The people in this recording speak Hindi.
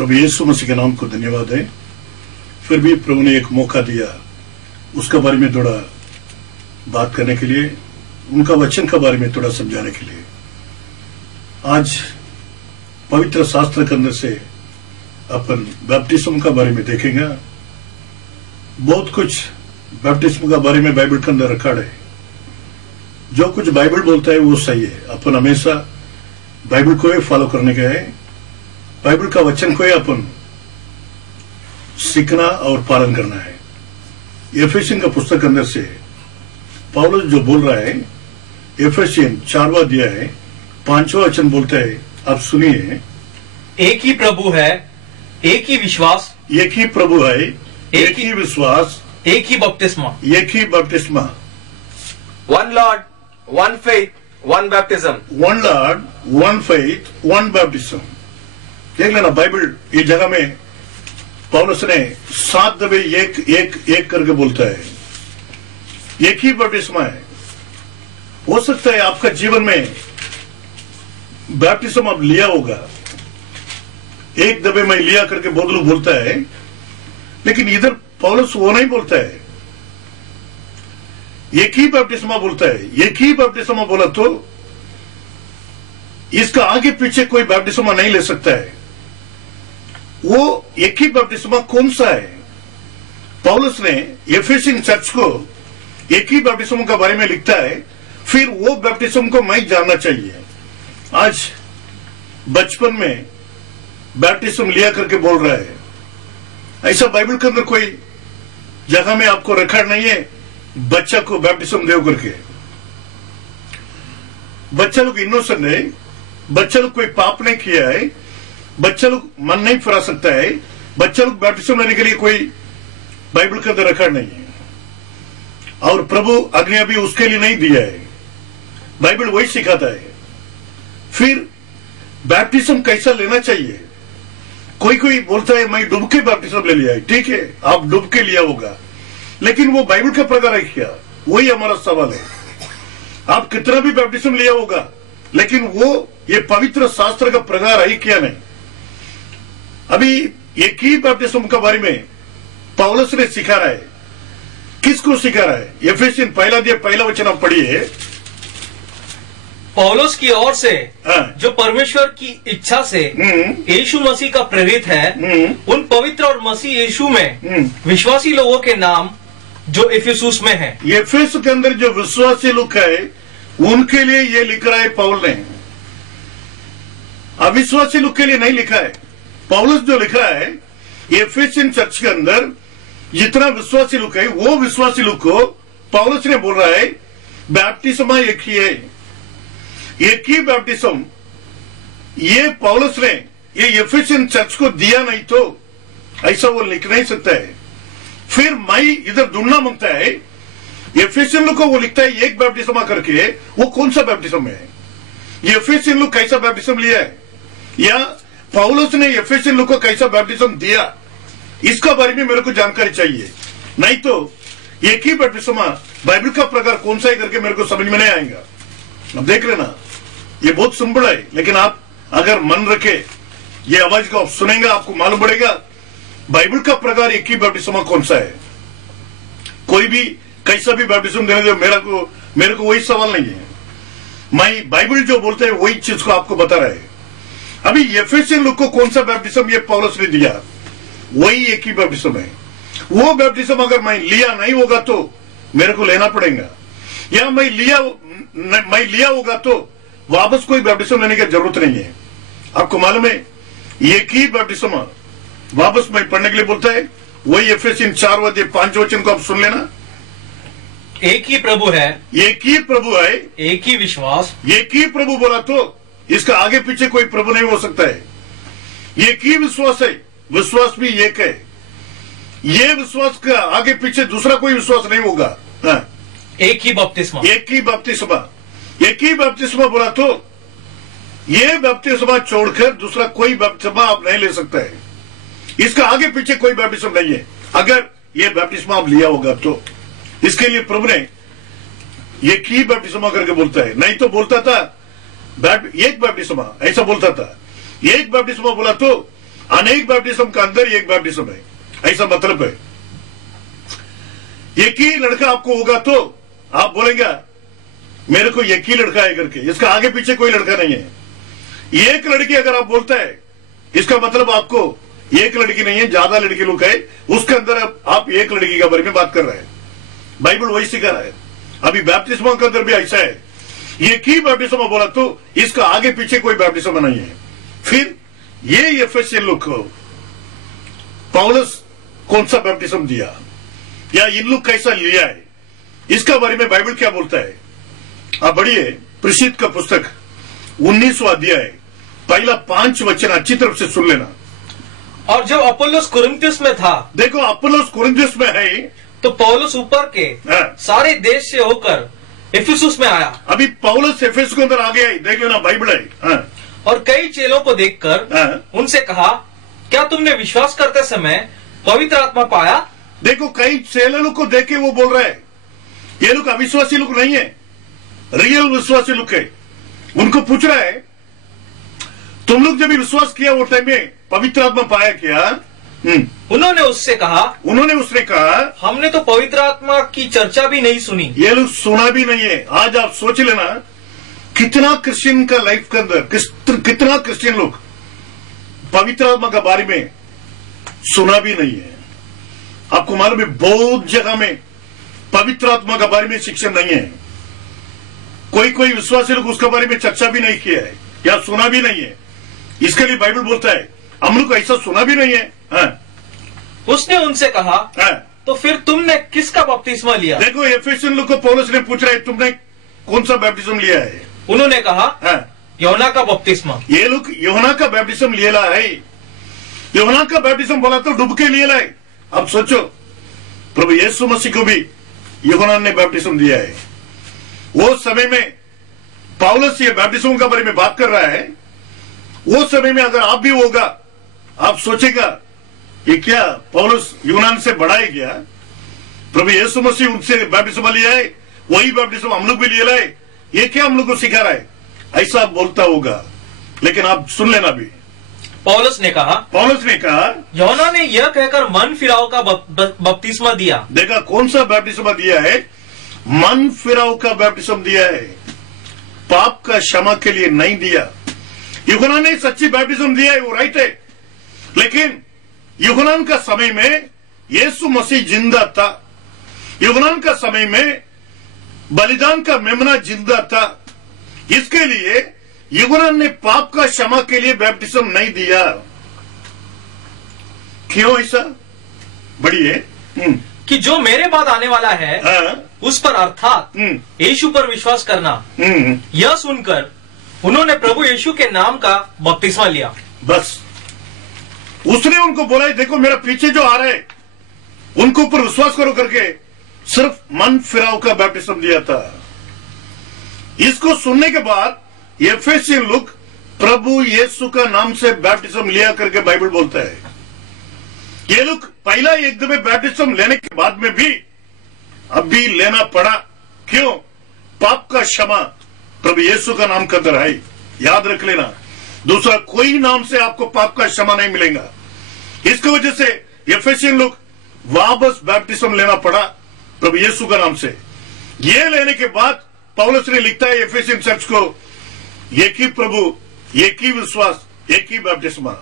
प्रभु यीशु मसीह के नाम को धन्यवाद है। फिर भी प्रभु ने एक मौका दिया उसके बारे में थोड़ा बात करने के लिए, उनका वचन के बारे में थोड़ा समझाने के लिए। आज पवित्र शास्त्र के अंदर से अपन बैप्टिज्म के बारे में देखेंगे। बहुत कुछ बैप्टिज्म के बारे में बाइबल के अंदर रखा है। जो कुछ बाइबल बोलता है वो सही है। अपन हमेशा बाइबल को ही फॉलो करने का है। बाइबल का वचन को ही अपन सीखना और पालन करना है। एफेसियन का पुस्तक अंदर से पौलुस जो बोल रहा है, एफेसियन 4वां अध्याय है 5वां वचन बोलता है, आप सुनिए। एक ही प्रभु है, एक ही विश्वास, एक ही प्रभु है, एक ही विश्वास, एक ही बपतिस्मा, एक ही बपतिस्मा। One Lord, one faith, one baptism. One Lord, one faith, one baptism. देख लेना बाइबल ये जगह में पौलुस ने 7 दफे एक एक एक करके बोलता है। एक ही बपतिस्मा है। हो सकता है आपका जीवन में बैप्टिज्म अब लिया होगा, एक दफे में लिया करके बहुत लोग बोलता है, लेकिन इधर पौलुस वो नहीं बोलता है। एक ही बैप्टिस्मा बोलता है। एक ही बैप्टिस्मा बोला तो इसका आगे पीछे कोई बैप्टिस्मा नहीं ले सकता है। वो एक ही बैप्टिस्मा कौन सा है? पौलुस ने एफेसियन चर्च को एक ही बैप्टिस्म के बारे में लिखता है। फिर वो बैप्टिस्म को मैं जानना चाहिए। आज बचपन में बैप्टिस्म लिया करके बोल रहा है, ऐसा बाइबल के अंदर कोई जगह में आपको रिकॉर्ड नहीं है बच्चा को बैप्टिज्म दे करके। बच्चा लोग इनोसेंट है, बच्चा लोग कोई पाप नहीं किया है, बच्चा लोग मन नहीं फिरा सकता है, बच्चा लोग बैप्टिज्म लेने के लिए कोई बाइबल के अंदर रिकॉर्ड नहीं है। और प्रभु आज्ञा भी उसके लिए नहीं दिया है। बाइबल वही सिखाता है। फिर बैप्टिज्म कैसा लेना चाहिए? कोई कोई बोलता है मैं डूब के बैप्टिज्म ले लिया है। ठीक है, आप डूब के लिया होगा, लेकिन वो बाइबल के प्रकार है क्या? वही हमारा सवाल है। आप कितना भी बैप्टिज्म लिया होगा, लेकिन वो ये पवित्र शास्त्र का प्रकार है क्या? नहीं। अभी एक ही बैप्टिज्म के बारे में पौलुस ने सिखा रहा है। किसको सिखा रहा है? एफेसियन 1 अध्याय 1 वचन आप पढ़िए। पौलुस की ओर से जो परमेश्वर की इच्छा से यीशु मसीह का प्रेरित है, उन पवित्र और मसीह यीशु में विश्वासी लोगों के नाम जो इफिसुस में है। एफेस के अंदर जो विश्वासी लोग है उनके लिए ये लिख रहा है पौल ने। अविश्वासी लोग के लिए नहीं लिखा है। पौलुस जो लिख रहा है एफेसियन चर्च के अंदर जितना विश्वासी लोग है, वो विश्वासी लोग को पौलुस ने बोल रहा है बैप्टिस्मा एक ही है, एक ही बैप्टिज्म। ये पौलुस ने ये एफेसियन चर्च को दिया नहीं तो ऐसा वो लिख नहीं सकता है। फिर मैं इधर ढूंढना मांगता है। एफेसियन लोग को वो लिखता है एक बैप्टिज्म करके, वो कौन सा बैप्टिज्म है? ये एफेसियन लोग कैसा बैप्टिज्म लिया है, या पौलुस ने एफेसियन लोग को कैसा बैप्टिज्म दिया, इसका बारे में मेरे को जानकारी चाहिए। नहीं तो एक ही बैप्टिज्म बाइबल का प्रकार कौन सा है करके मेरे को समझ में नहीं आएगा। अब देख लेना, ये बहुत सिंपल है, लेकिन आप अगर मन रखे ये आवाज को आप सुनेंगे, आपको मालूम पड़ेगा बाइबल का प्रकार एक ही बैप्टिज्म कौन सा है। कोई भी कैसा भी बैप्टिज्म देने दो, मेरे को वही सवाल नहीं है। मैं बाइबल जो बोलते हैं वही चीज को आपको बता रहा है। अभी एफेसियन लोग को कौन सा बैप्टिज्म ये पौलुस ने दिया, वही एक ही बैप्टिज्म है। वो बैप्टिज्म अगर मैं लिया नहीं होगा तो मेरे को लेना पड़ेगा, या मैं लिया होगा तो वापस कोई बैप्टिज्म लेने की जरूरत नहीं है। आपको मालूम है एक ही बैप्टिज्म वापस मैं पढ़ने के लिए बोलता है। वही एफेसियन 4 अध्याय 5 वचन को आप सुन लेना। एक ही प्रभु है, एक ही प्रभु है, एक ही विश्वास। एक ही प्रभु बोला तो इसका आगे पीछे कोई प्रभु नहीं हो सकता है। एक ही विश्वास है, विश्वास भी एक है। ये विश्वास का आगे पीछे दूसरा कोई विश्वास नहीं होगा। एक ही बपतिस्मा, एक ही बपतिस्मा, एक ही बपतिस्मा बोला तो ये बपतिस्मा छोड़कर दूसरा कोई बपतिस्मा आप नहीं ले सकता है। इसका आगे पीछे कोई बैप्टिज्म नहीं है। अगर ये बैप्टिज्म आप लिया होगा तो इसके लिए प्रभु ने एक ही बैप्टिज्म करके बोलता है। नहीं तो बोलता था एक बैप्टिज्म, ऐसा बोलता था। एक बैप्टिज्म बोला तो अनेक बैप्टिज्म का अंदर एक बैप्टिज्म है, ऐसा मतलब है। एक ही लड़का आपको होगा तो आप बोलेंगे मेरे को एक ही लड़का है करके, इसका आगे पीछे कोई लड़का नहीं है। एक लड़की अगर आप बोलता है इसका मतलब आपको एक लड़की नहीं है, ज्यादा लड़की लोग है, उसके अंदर आप एक लड़की के बारे में बात कर रहे हैं। बाइबल वही सिखा रहा है। अभी बैप्टिज्म के अंदर भी ऐसा है, एक ही बैप्टिज्म बोला तो इसका आगे पीछे कोई बैप्टिज्म नहीं है। फिर ये एफेसियन लोग को पौलुस कौन सा बैप्टिज्म दिया या इन लोग कैसा लिया है, इसका बारे में बाइबल क्या बोलता है। आप बढ़िए प्रसिद्ध का पुस्तक 19वां अध्याय पहला 5 वचन अच्छी तरफ से सुन लेना। और जब अपोलोस कुरिन्थुस में था, देखो अपोलोस कुरिन्थुस में है, तो पौलुस ऊपर के सारे देश से होकर इफिसुस में आया। अभी पौलुस एफेसुस के अंदर आ गया, देख लेना बाइबल है। और कई चेलों को देखकर उनसे कहा, क्या तुमने विश्वास करते समय पवित्र आत्मा पाया? देखो कई चेलों को देख के वो बोल रहे हैं ये लोग अविश्वासी लोग नहीं है, रियल विश्वासी लोग है। उनको पूछ रहा है तुम लोग जब विश्वास किया वो टाइम में पवित्र आत्मा पाया क्या? उन्होंने उससे कहा, हमने तो पवित्र आत्मा की चर्चा भी नहीं सुनी। ये लोग सुना भी नहीं है। आज आप सोच लेना कितना क्रिश्चियन का लाइफ के अंदर कितना क्रिश्चियन लोग पवित्र आत्मा के बारे में सुना भी नहीं है। आपको मालूम है बहुत जगह में पवित्र आत्मा के बारे में शिक्षण नहीं है। कोई विश्वासी लोग उसके बारे में चर्चा भी नहीं किया है या सुना भी नहीं है। इसके लिए बाइबल बोलता है हम लोग ऐसा सुना भी नहीं है। उसने उनसे कहा, तो फिर तुमने किसका बपतिस्मा लिया? देखो एफेसियन लोग को पौलुस ने पूछ रहा है तुमने कौन सा बैप्टिज्म लिया है? उन्होंने कहा, यूहन्ना का बपतिस्मा। ये लोग यूहन्ना का बैप्टिज्म लिया है। यूहन्ना का बैप्टिज्म बोला तो डूब के लिया है। अब सोचो प्रभु यीशु मसीह को भी यूहन्ना ने बैप्टिज्म दिया है। वो समय में पौलुस ये बैप्टिज्म के बारे में बात कर रहा है। वो समय में अगर आप भी होगा आप सोचेगा ये क्या पौलुस यूनान से बड़ा है क्या? प्रभु यीशु मसीह उनसे बैप्टिज्म लिया है, वही बैप्टिज्म हम लोग भी लिया है, ये क्या हम लोग को सिखा रहा है? ऐसा बोलता होगा। लेकिन आप सुन लेना भी पौलुस ने कहा यूहन्ना ने यह कहकर मन फिराव का बपतिस्मा दिया। देखा कौन सा बैप्टिज्म दिया है? मन फिराव का बैप्टिज्म दिया है, पाप का क्षमा के लिए नहीं दिया। यूहन्ना ने सच्ची बैप्टिज्म दिया है, वो राइट है। लेकिन यूहन्ना का समय में यीशु मसीह जिंदा था। यूहन्ना का समय में बलिदान का मेमना जिंदा था। इसके लिए यूहन्ना ने पाप का क्षमा के लिए बैप्टिज्म नहीं दिया। क्यों ऐसा? बढ़िए कि जो मेरे बाद आने वाला है उस पर अर्थात यीशु पर विश्वास करना। यह सुनकर उन्होंने प्रभु यीशु के नाम का बपतिस्मा लिया। बस उसने उनको बोला देखो मेरा पीछे जो आ रहे उनको ऊपर विश्वास करो करके सिर्फ मन फिराव का बैप्टिज्म दिया था। इसको सुनने के बाद एफेसियन लोग प्रभु यीशु का नाम से बैप्टिज्म लिया करके बाइबल बोलता है। ये लोग पहला एक दफे बैप्टिज्म लेने के बाद में भी अभी लेना पड़ा। क्यों? पाप का क्षमा प्रभु यीशु का नाम के अंदर है। याद रख लेना, दूसरा कोई नाम से आपको पाप का क्षमा नहीं मिलेगा। इसकी वजह से एफेसियन लोग वापस बैप्टिज्म लेना पड़ा प्रभु यीशु का नाम से। ये लेने के बाद पौलुस ने लिखता है एफेसियन चर्च को, एक ही प्रभु, एक ही विश्वास, एक ही बैप्टिस्मा।